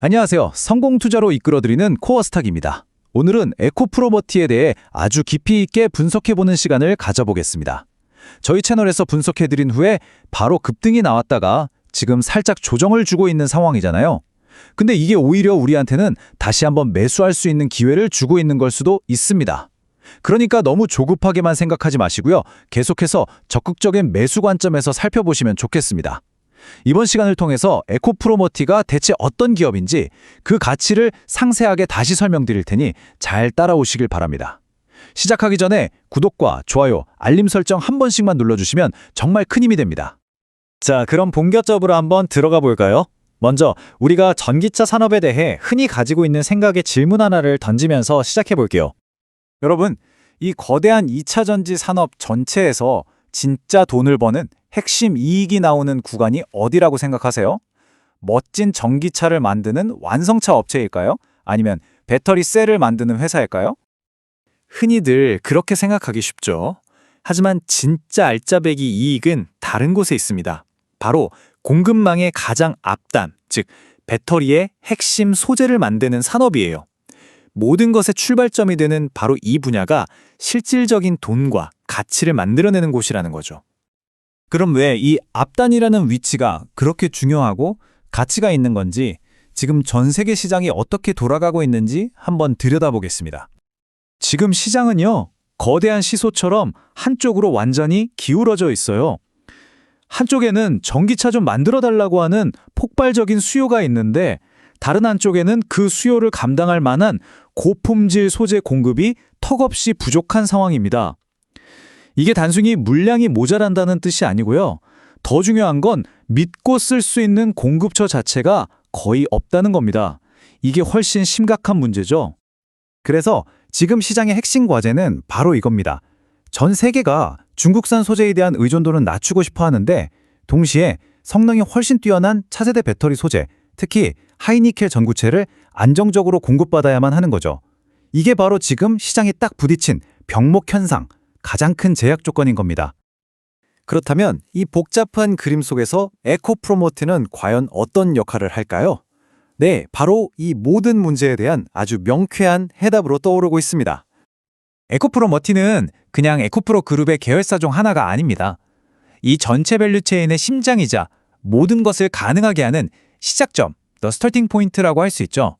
안녕하세요. 성공 투자로 이끌어드리는 코어스탁입니다. 오늘은 에코프로머티에 대해 아주 깊이 있게 분석해보는 시간을 가져보겠습니다. 저희 채널에서 분석해드린 후에 바로 급등이 나왔다가 지금 살짝 조정을 주고 있는 상황이잖아요. 근데 이게 오히려 우리한테는 다시 한번 매수할 수 있는 기회를 주고 있는 걸 수도 있습니다. 그러니까 너무 조급하게만 생각하지 마시고요. 계속해서 적극적인 매수 관점에서 살펴보시면 좋겠습니다. 이번 시간을 통해서 에코프로머티가 대체 어떤 기업인지 그 가치를 상세하게 다시 설명드릴 테니 잘 따라오시길 바랍니다. 시작하기 전에 구독과 좋아요, 알림 설정 한 번씩만 눌러주시면 정말 큰 힘이 됩니다. 자, 그럼 본격적으로 한번 들어가 볼까요? 먼저 우리가 전기차 산업에 대해 흔히 가지고 있는 생각의 질문 하나를 던지면서 시작해 볼게요. 여러분, 이 거대한 2차 전지 산업 전체에서 진짜 돈을 버는 핵심 이익이 나오는 구간이 어디라고 생각하세요? 멋진 전기차를 만드는 완성차 업체일까요? 아니면 배터리 셀을 만드는 회사일까요? 흔히들 그렇게 생각하기 쉽죠. 하지만 진짜 알짜배기 이익은 다른 곳에 있습니다. 바로 공급망의 가장 앞단, 즉 배터리의 핵심 소재를 만드는 산업이에요. 모든 것의 출발점이 되는 바로 이 분야가 실질적인 돈과 가치를 만들어내는 곳이라는 거죠. 그럼 왜 이 앞단이라는 위치가 그렇게 중요하고 가치가 있는 건지, 지금 전 세계 시장이 어떻게 돌아가고 있는지 한번 들여다보겠습니다. 지금 시장은요, 거대한 시소처럼 한쪽으로 완전히 기울어져 있어요. 한쪽에는 전기차 좀 만들어달라고 하는 폭발적인 수요가 있는데, 다른 한쪽에는 그 수요를 감당할 만한 고품질 소재 공급이 턱없이 부족한 상황입니다. 이게 단순히 물량이 모자란다는 뜻이 아니고요. 더 중요한 건 믿고 쓸 수 있는 공급처 자체가 거의 없다는 겁니다. 이게 훨씬 심각한 문제죠. 그래서 지금 시장의 핵심 과제는 바로 이겁니다. 전 세계가 중국산 소재에 대한 의존도는 낮추고 싶어 하는데, 동시에 성능이 훨씬 뛰어난 차세대 배터리 소재, 특히 하이니켈 전구체를 안정적으로 공급받아야만 하는 거죠. 이게 바로 지금 시장에 딱 부딪힌 병목 현상, 가장 큰 제약 조건인 겁니다. 그렇다면 이 복잡한 그림 속에서 에코프로머티는 과연 어떤 역할을 할까요? 네, 바로 이 모든 문제에 대한 아주 명쾌한 해답으로 떠오르고 있습니다. 에코프로머티는 그냥 에코프로 그룹의 계열사 중 하나가 아닙니다. 이 전체 밸류체인의 심장이자 모든 것을 가능하게 하는 시작점, 더 스타팅 포인트라고 할 수 있죠.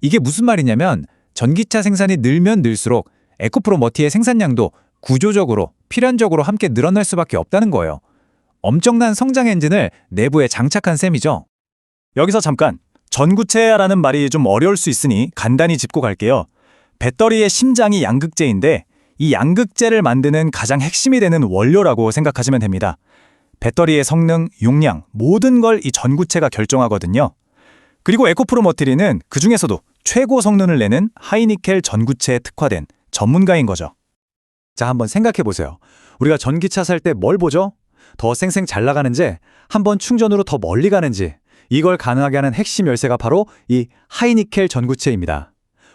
이게 무슨 말이냐면 전기차 생산이 늘면 늘수록 에코프로머티의 생산량도 구조적으로, 필연적으로 함께 늘어날 수밖에 없다는 거예요. 엄청난 성장 엔진을 내부에 장착한 셈이죠. 여기서 잠깐, 전구체라는 말이 좀 어려울 수 있으니 간단히 짚고 갈게요. 배터리의 심장이 양극재인데, 이 양극재를 만드는 가장 핵심이 되는 원료라고 생각하시면 됩니다. 배터리의 성능, 용량, 모든 걸 이 전구체가 결정하거든요. 그리고 에코프로머티리는 그 중에서도 최고 성능을 내는 하이니켈 전구체에 특화된 전문가인 거죠. 자, 한번 생각해 보세요. 우리가 전기차 살 때 뭘 보죠? 더 쌩쌩 잘 나가는지, 한번 충전으로 더 멀리 가는지, 이걸 가능하게 하는 핵심 열쇠가 바로 이 하이니켈 전구체입니다.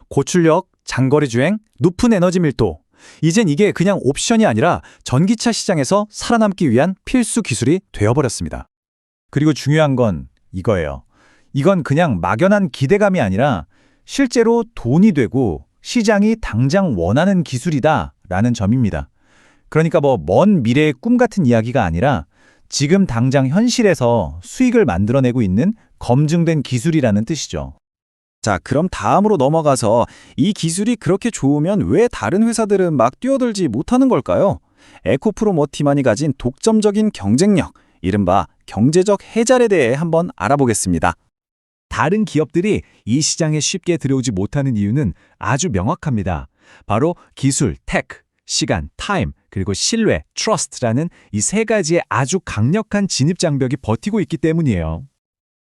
고출력, 장거리 주행, 높은 에너지 밀도. 이젠 이게 그냥 옵션이 아니라 전기차 시장에서 살아남기 위한 필수 기술이 되어버렸습니다. 그리고 중요한 건 이거예요. 이건 그냥 막연한 기대감이 아니라 실제로 돈이 되고 시장이 당장 원하는 기술이다라는 점입니다. 그러니까 먼 미래의 꿈 같은 이야기가 아니라 지금 당장 현실에서 수익을 만들어내고 있는 검증된 기술이라는 뜻이죠. 자, 그럼 다음으로 넘어가서 이 기술이 그렇게 좋으면 왜 다른 회사들은 막 뛰어들지 못하는 걸까요? 에코프로머티만이 가진 독점적인 경쟁력, 이른바 경제적 해잘에 대해 한번 알아보겠습니다. 다른 기업들이 이 시장에 쉽게 들어오지 못하는 이유는 아주 명확합니다. 바로 기술, 테크, 시간, 타임, 그리고 신뢰, 트러스트라는 이 세 가지의 아주 강력한 진입장벽이 버티고 있기 때문이에요.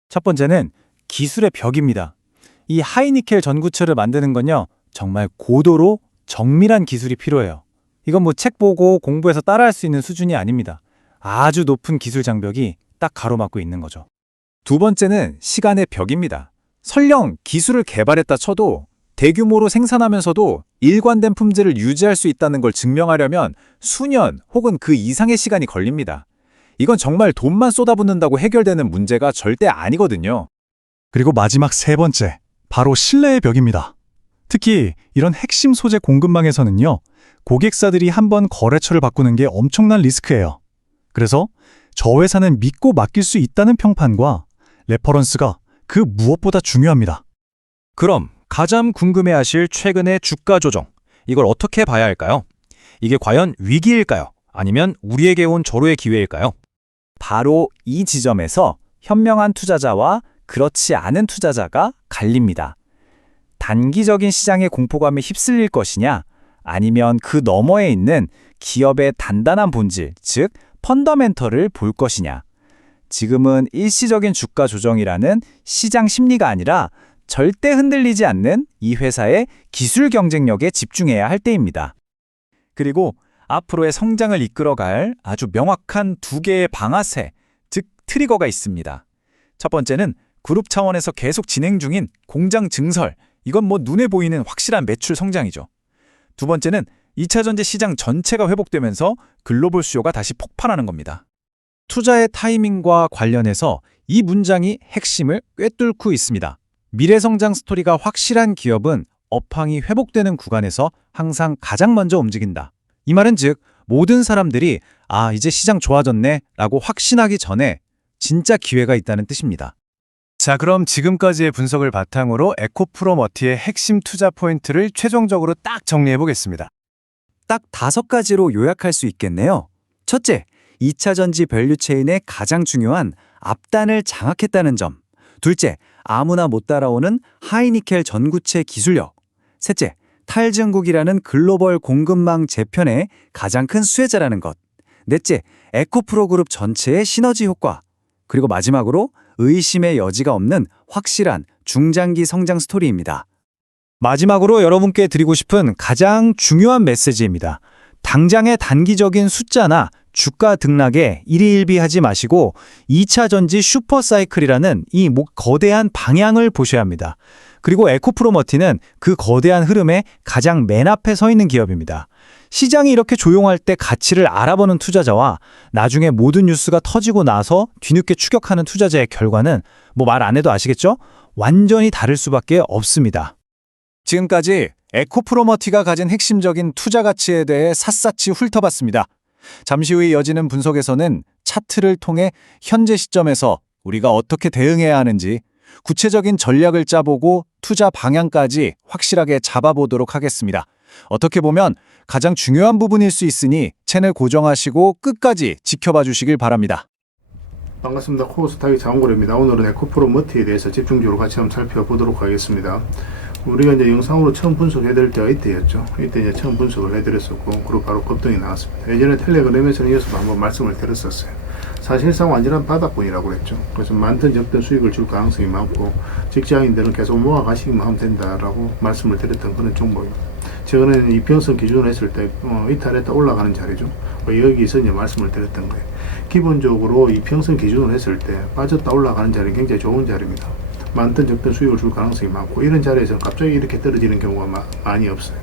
첫 번째는 기술의 벽입니다. 이 하이니켈 전구체를 만드는 건요, 정말 고도로 정밀한 기술이 필요해요. 이건 책 보고 공부해서 따라할 수 있는 수준이 아닙니다. 아주 높은 기술 장벽이 딱 가로막고 있는 거죠. 두 번째는 시간의 벽입니다. 설령 기술을 개발했다 쳐도 대규모로 생산하면서도 일관된 품질을 유지할 수 있다는 걸 증명하려면 수년 혹은 그 이상의 시간이 걸립니다. 이건 정말 돈만 쏟아붓는다고 해결되는 문제가 절대 아니거든요. 그리고 마지막 세 번째, 바로 신뢰의 벽입니다. 특히 이런 핵심 소재 공급망에서는요, 고객사들이 한번 거래처를 바꾸는 게 엄청난 리스크예요. 그래서 저 회사는 믿고 맡길 수 있다는 평판과 레퍼런스가 그 무엇보다 중요합니다. 그럼 가장 궁금해하실 최근의 주가 조정, 이걸 어떻게 봐야 할까요? 이게 과연 위기일까요? 아니면 우리에게 온 절호의 기회일까요? 바로 이 지점에서 현명한 투자자와 그렇지 않은 투자자가 갈립니다. 단기적인 시장의 공포감에 휩쓸릴 것이냐, 아니면 그 너머에 있는 기업의 단단한 본질, 즉 펀더멘털을 볼 것이냐. 지금은 일시적인 주가 조정이라는 시장 심리가 아니라 절대 흔들리지 않는 이 회사의 기술 경쟁력에 집중해야 할 때입니다. 그리고 앞으로의 성장을 이끌어갈 아주 명확한 두 개의 방아쇠, 즉 트리거가 있습니다. 첫 번째는 그룹 차원에서 계속 진행 중인 공장 증설, 이건 뭐 눈에 보이는 확실한 매출 성장이죠. 두 번째는 2차 전지 시장 전체가 회복되면서 글로벌 수요가 다시 폭발하는 겁니다. 투자의 타이밍과 관련해서 이 문장이 핵심을 꿰뚫고 있습니다. 미래 성장 스토리가 확실한 기업은 업황이 회복되는 구간에서 항상 가장 먼저 움직인다. 이 말은 즉 모든 사람들이 이제 시장 좋아졌네 라고 확신하기 전에 진짜 기회가 있다는 뜻입니다. 자, 그럼 지금까지의 분석을 바탕으로 에코프로머티의 핵심 투자 포인트를 최종적으로 딱 정리해 보겠습니다. 딱 5가지로 요약할 수 있겠네요. 첫째, 2차 전지 밸류체인의 가장 중요한 앞단을 장악했다는 점. 둘째, 아무나 못 따라오는 하이니켈 전구체 기술력. 셋째, 탈증국이라는 글로벌 공급망 재편의 가장 큰 수혜자라는 것. 넷째, 에코프로 그룹 전체의 시너지 효과. 그리고 마지막으로 의심의 여지가 없는 확실한 중장기 성장 스토리입니다. 마지막으로 여러분께 드리고 싶은 가장 중요한 메시지입니다. 당장의 단기적인 숫자나 주가 등락에 일희일비하지 마시고 2차 전지 슈퍼사이클이라는 이 거대한 방향을 보셔야 합니다. 그리고 에코프로머티는 그 거대한 흐름에 가장 맨 앞에 서 있는 기업입니다. 시장이 이렇게 조용할 때 가치를 알아보는 투자자와 나중에 모든 뉴스가 터지고 나서 뒤늦게 추격하는 투자자의 결과는 뭐 말 안 해도 아시겠죠? 완전히 다를 수밖에 없습니다. 지금까지 에코프로머티가 가진 핵심적인 투자 가치에 대해 샅샅이 훑어봤습니다. 잠시 후 이어지는 분석에서는 차트를 통해 현재 시점에서 우리가 어떻게 대응해야 하는지 구체적인 전략을 짜보고 투자 방향까지 확실하게 잡아보도록 하겠습니다. 어떻게 보면 가장 중요한 부분일 수 있으니 채널 고정하시고 끝까지 지켜봐 주시길 바랍니다. 반갑습니다. 코어스탁의 장원고래입니다. 오늘은 에코프로머티에 대해서 집중적으로 같이 한번 살펴보도록 하겠습니다. 우리가 이제 영상으로 처음 분석해드릴 때가 이때였죠. 이때 이제 처음 분석을 해드렸었고, 그리고 바로 급등이 나왔습니다. 예전에 텔레그램에서는 이어서 한번 말씀을 드렸었어요. 사실상 완전한 바닥권이라고 그랬죠. 그래서 많든 적든 수익을 줄 가능성이 많고, 직장인들은 계속 모아가시기만 하면 된다라고 말씀을 드렸던 그런 종목입니다. 최근에는 이평선 기준으로 했을 때, 이탈했다 올라가는 자리죠. 여기서 이제 말씀을 드렸던 거예요. 기본적으로 이평선 기준으로 했을 때, 빠졌다 올라가는 자리는 굉장히 좋은 자리입니다. 많든 적든 수익을 줄 가능성이 많고, 이런 자리에서는 갑자기 이렇게 떨어지는 경우가 많이 없어요.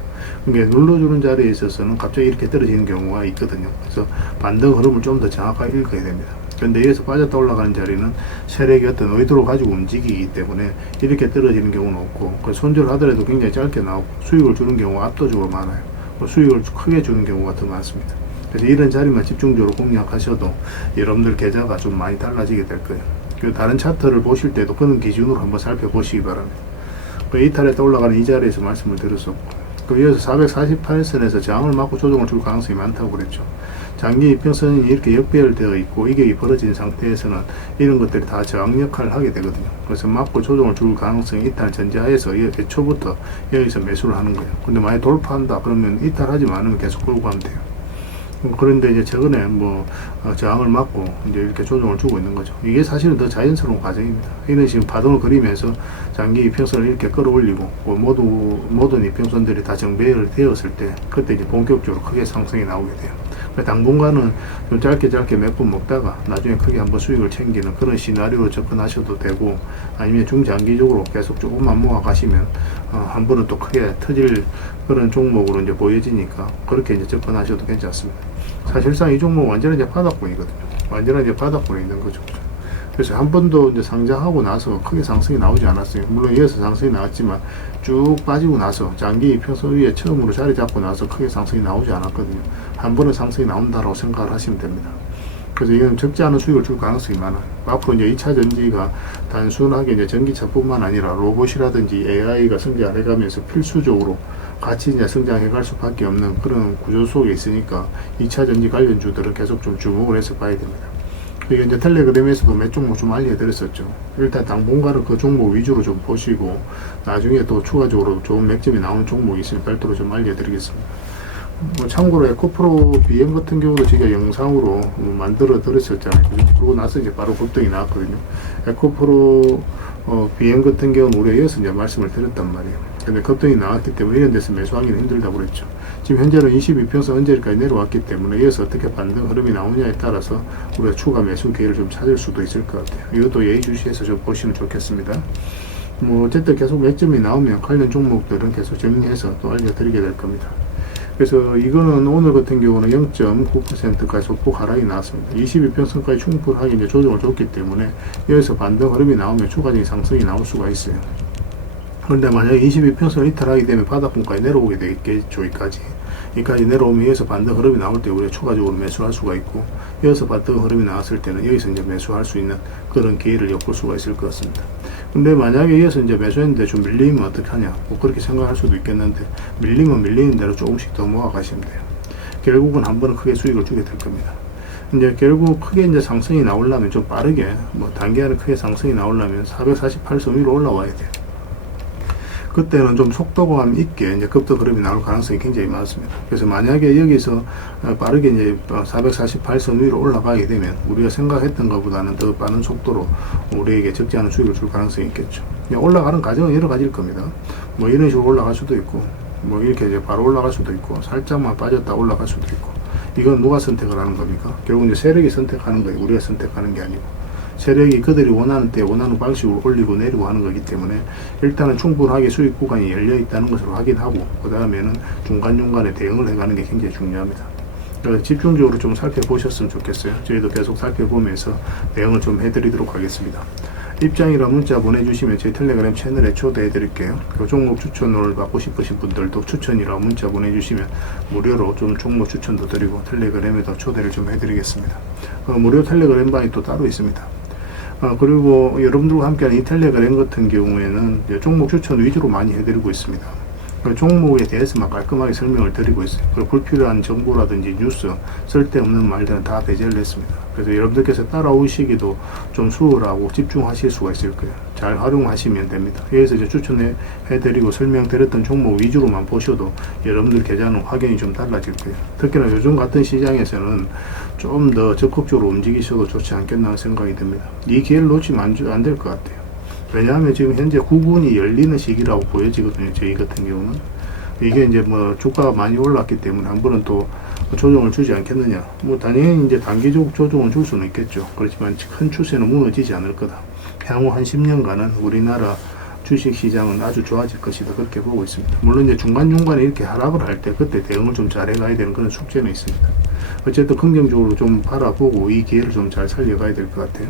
그러니까 눌러주는 자리에 있어서는 갑자기 이렇게 떨어지는 경우가 있거든요. 그래서 반등 흐름을 좀 더 정확하게 읽어야 됩니다. 그런데 여기서 빠졌다 올라가는 자리는 세력이 어떤 의도를 가지고 움직이기 때문에 이렇게 떨어지는 경우는 없고, 손절을 하더라도 굉장히 짧게 나오고, 수익을 주는 경우가 압도적으로 많아요. 수익을 크게 주는 경우가 더 많습니다. 그래서 이런 자리만 집중적으로 공략하셔도 여러분들 계좌가 좀 많이 달라지게 될 거예요. 그 다른 차트를 보실 때도 그런 기준으로 한번 살펴보시기 바랍니다. 이탈했다 올라가는 이 자리에서 말씀을 드렸었고, 여기서 448선에서 저항을 맞고 조정을 줄 가능성이 많다고 그랬죠. 장기 이평선이 이렇게 역배열되어 있고 이격이 벌어진 상태에서는 이런 것들이 다 저항 역할을 하게 되거든요. 그래서 맞고 조정을 줄 가능성이 이탈 전제하에서 애초부터 여기서 매수를 하는 거예요. 근데 만약 돌파한다 그러면 이탈하지 않으면 계속 끌고 가면 돼요. 그런데 이제 최근에 저항을 맞고 이제 이렇게 조정을 주고 있는 거죠. 이게 사실은 더 자연스러운 과정입니다. 이런 식으로 파동을 그리면서 장기 이평선을 이렇게 끌어올리고, 모든 이평선들이 다 정배열 되었을 때, 그때 이제 본격적으로 크게 상승이 나오게 돼요. 당분간은 좀 짧게 몇 번 먹다가 나중에 크게 한번 수익을 챙기는 그런 시나리오로 접근하셔도 되고, 아니면 중장기적으로 계속 조금만 모아 가시면 한 번은 또 크게 터질 그런 종목으로 이제 보여지니까 그렇게 이제 접근하셔도 괜찮습니다. 사실상 이 종목 완전히 이제 바닥권이거든요. 완전히 이제 바닥권에 있는 거죠. 그래서 한 번도 이제 상장하고 나서 크게 상승이 나오지 않았어요. 물론 이어서 상승이 나왔지만 쭉 빠지고 나서 장기 이평선 위에 처음으로 자리 잡고 나서 크게 상승이 나오지 않았거든요. 한 번은 상승이 나온다라고 생각을 하시면 됩니다. 그래서 이건 적지 않은 수익을 줄 가능성이 많아요. 앞으로 이제 2차 전지가 단순하게 이제 전기차뿐만 아니라 로봇이라든지 AI가 성장을 해가면서 필수적으로 같이 이제 성장해 갈 수밖에 없는 그런 구조 속에 있으니까 2차 전지 관련주들은 계속 좀 주목을 해서 봐야 됩니다. 이게 이제 텔레그램에서도 몇 종목 좀 알려드렸었죠. 일단 당분간은 그 종목 위주로 좀 보시고 나중에 또 추가적으로 좋은 맥점이 나오는 종목이 있으면 별도로 좀 알려드리겠습니다. 뭐 참고로 에코프로 BM 같은 경우도 제가 영상으로 만들어 드렸었잖아요. 그러고 나서 이제 바로 급등이 나왔거든요. 에코프로 BM 같은 경우는 우리가 이어서 이제 말씀을 드렸단 말이에요. 근데 급등이 나왔기 때문에 이런 데서 매수하기는 힘들다고 그랬죠. 지금 현재는 22평선 언제까지 내려왔기 때문에 이어서 어떻게 반등 흐름이 나오냐에 따라서 우리가 추가 매수 기회를 좀 찾을 수도 있을 것 같아요. 이것도 예의주시해서 좀 보시면 좋겠습니다. 뭐 어쨌든 계속 매점이 나오면 관련 종목들은 계속 정리해서 또 알려드리게 될 겁니다. 그래서 이거는 오늘 같은 경우는 0.9%까지 소폭 하락이 나왔습니다. 22평선까지 충분하게 이제 조정을 줬기 때문에 여기서 반등 흐름이 나오면 추가적인 상승이 나올 수가 있어요. 그런데 만약에 22평선 이탈하게 되면 바닥권까지 내려오게 되겠죠. 여기까지 내려오면 여기서 반등 흐름이 나올 때 우리가 추가적으로 매수할 수가 있고, 여기서 반등 흐름이 나왔을 때는 여기서 이제 매수할 수 있는 그런 기회를 엿볼 수가 있을 것 같습니다. 근데 만약에 여기서 이제 매수했는데 좀 밀리면 어떡하냐, 뭐 그렇게 생각할 수도 있겠는데, 밀리면 밀리는 대로 조금씩 더 모아가시면 돼요. 결국은 한 번은 크게 수익을 주게 될 겁니다. 이제 결국 크게 이제 상승이 나오려면 좀 빠르게, 뭐 단기간에 크게 상승이 나오려면 448선 위로 올라와야 돼요. 그때는 좀 속도감 있게 이제 급등 흐름이 나올 가능성이 굉장히 많습니다. 그래서 만약에 여기서 빠르게 이제 448선 위로 올라가게 되면 우리가 생각했던 것보다는 더 빠른 속도로 우리에게 적지 않은 수익을 줄 가능성이 있겠죠. 올라가는 과정은 여러 가지일 겁니다. 뭐 이런 식으로 올라갈 수도 있고, 뭐 이렇게 이제 바로 올라갈 수도 있고, 살짝만 빠졌다 올라갈 수도 있고, 이건 누가 선택을 하는 겁니까? 결국 이제 세력이 선택하는 거예요. 우리가 선택하는 게 아니고. 세력이 그들이 원하는 때 원하는 방식으로 올리고 내리고 하는 거기 때문에 일단은 충분하게 수익 구간이 열려 있다는 것을 확인하고 그 다음에는 중간중간에 대응을 해가는 게 굉장히 중요합니다. 그래서 집중적으로 좀 살펴보셨으면 좋겠어요. 저희도 계속 살펴보면서 대응을 좀 해드리도록 하겠습니다. 입장이라 문자 보내주시면 제 텔레그램 채널에 초대해 드릴게요. 그 종목 추천을 받고 싶으신 분들도 추천이라 문자 보내주시면 무료로 좀 종목 추천도 드리고 텔레그램에도 초대를 좀 해드리겠습니다. 무료 텔레그램방이 또 따로 있습니다. 그리고 여러분들과 함께하는 이 텔레그램 같은 경우에는 종목 추천 위주로 많이 해드리고 있습니다. 종목에 대해서만 깔끔하게 설명을 드리고 있어요. 그리고 불필요한 정보라든지 뉴스, 쓸데없는 말들은 다 배제를 했습니다. 그래서 여러분들께서 따라오시기도 좀 수월하고 집중하실 수가 있을 거예요. 잘 활용하시면 됩니다. 여기서 이제 추천해드리고 설명드렸던 종목 위주로만 보셔도 여러분들 계좌는 확연히 좀 달라질 거예요. 특히나 요즘 같은 시장에서는 좀 더 적극적으로 움직이셔도 좋지 않겠나 하는 생각이 듭니다. 이 기회를 놓치면 안 될 것 같아요. 왜냐하면 지금 현재 구분이 열리는 시기라고 보여지거든요. 저희 같은 경우는. 이게 이제 뭐 주가가 많이 올랐기 때문에 한 번은 또 조정을 주지 않겠느냐. 뭐 당연히 이제 단기적 조정을 줄 수는 있겠죠. 그렇지만 큰 추세는 무너지지 않을 거다. 향후 한 10년간은 우리나라 주식 시장은 아주 좋아질 것이다. 그렇게 보고 있습니다. 물론 이제 중간중간에 이렇게 하락을 할 때 그때 대응을 좀 잘해가야 되는 그런 숙제는 있습니다. 어쨌든 긍정적으로 좀 바라보고 이 기회를 좀 잘 살려가야 될 것 같아요.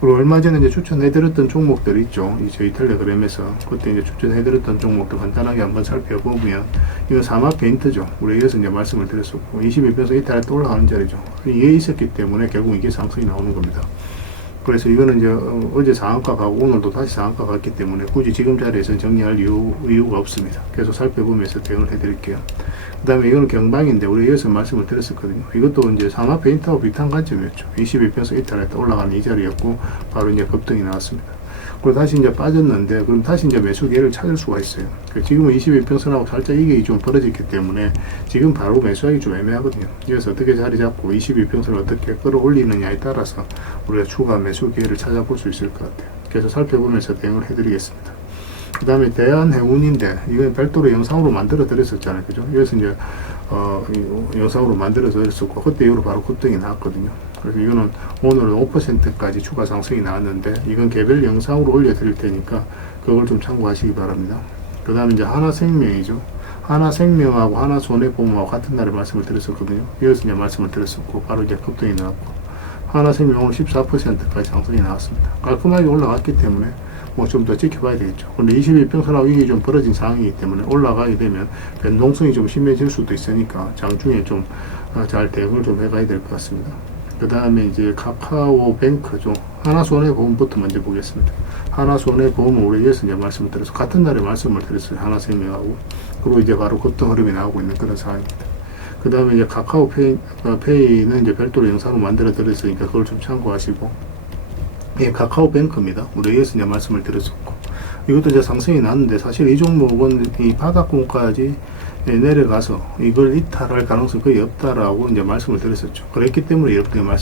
그리고 얼마 전에 이제 추천해드렸던 종목들 있죠. 저희 텔레그램에서 그때 이제 추천해드렸던 종목들 간단하게 한번 살펴보면 이건 사막 페인트죠. 우리 여기서 이제 말씀을 드렸었고 22평선 이탈에 또 올라가는 자리죠. 이게 있었기 때문에 결국 이게 상승이 나오는 겁니다. 그래서 이거는 이제 어제 상한가 가고 오늘도 다시 상한가 갔기 때문에 굳이 지금 자리에서 정리할 이유가 없습니다. 계속 살펴보면서 대응을 해드릴게요. 그 다음에 이거는 경방인데 우리 여기서 말씀을 드렸었거든요. 이것도 이제 상하 페인트하고 비슷한 관점이었죠. 22평선 이탈했다 올라가는 이 자리였고 바로 이제 급등이 나왔습니다. 그리고 다시 이제 빠졌는데 그럼 다시 이제 매수 기회를 찾을 수가 있어요. 지금은 22평선하고 살짝 이게 좀 벌어졌기 때문에 지금 바로 매수하기 좀 애매하거든요. 그래서 어떻게 자리 잡고 22평선을 어떻게 끌어올리느냐에 따라서 우리가 추가 매수 기회를 찾아볼 수 있을 것 같아요. 그래서 살펴보면서 대응을 해드리겠습니다. 그 다음에 대한해운인데 이건 별도로 영상으로 만들어 드렸었잖아요. 그죠? 그래서 이제 영상으로 만들어 드렸었고 그때 이후로 바로 급등이 나왔거든요. 그래서 이거는 오늘은 5%까지 추가 상승이 나왔는데 이건 개별 영상으로 올려 드릴 테니까 그걸 좀 참고하시기 바랍니다. 그 다음에 이제 하나생명이죠. 하나생명하고 하나손해보험하고 같은 날에 말씀을 드렸었거든요. 이어서 이제 말씀을 드렸었고 바로 이제 급등이 나왔고 하나생명은 14%까지 상승이 나왔습니다. 깔끔하게 올라갔기 때문에 뭐 좀 더 지켜봐야 되겠죠. 근데 21평선하고 이게 좀 벌어진 상황이기 때문에 올라가게 되면 변동성이 좀 심해질 수도 있으니까 장중에 좀 잘 대응을 좀 해가야 될 것 같습니다. 그 다음에 이제 카카오뱅크죠. 하나손해보험부터 먼저 보겠습니다. 하나손해보험은 우리 위에서 이제 말씀을 드려서 같은 날에 말씀을 드렸어요. 하나생명하고. 그리고 이제 바로 급등 흐름이 나오고 있는 그런 상황입니다. 그 다음에 이제 카카오페이는 이제 별도로 영상으로 만들어 드렸으니까 그걸 좀 참고하시고, 예, 카카오뱅크입니다. 우리 위에서 이제 말씀을 드렸었고, 이것도 이제 상승이 났는데 사실 이 종목은 이 바닥권까지 내려가서 이걸 이탈할 가능성이 거의 없다라고 이제 말씀을 드렸었죠. 그랬기 때문에 이렇게 말씀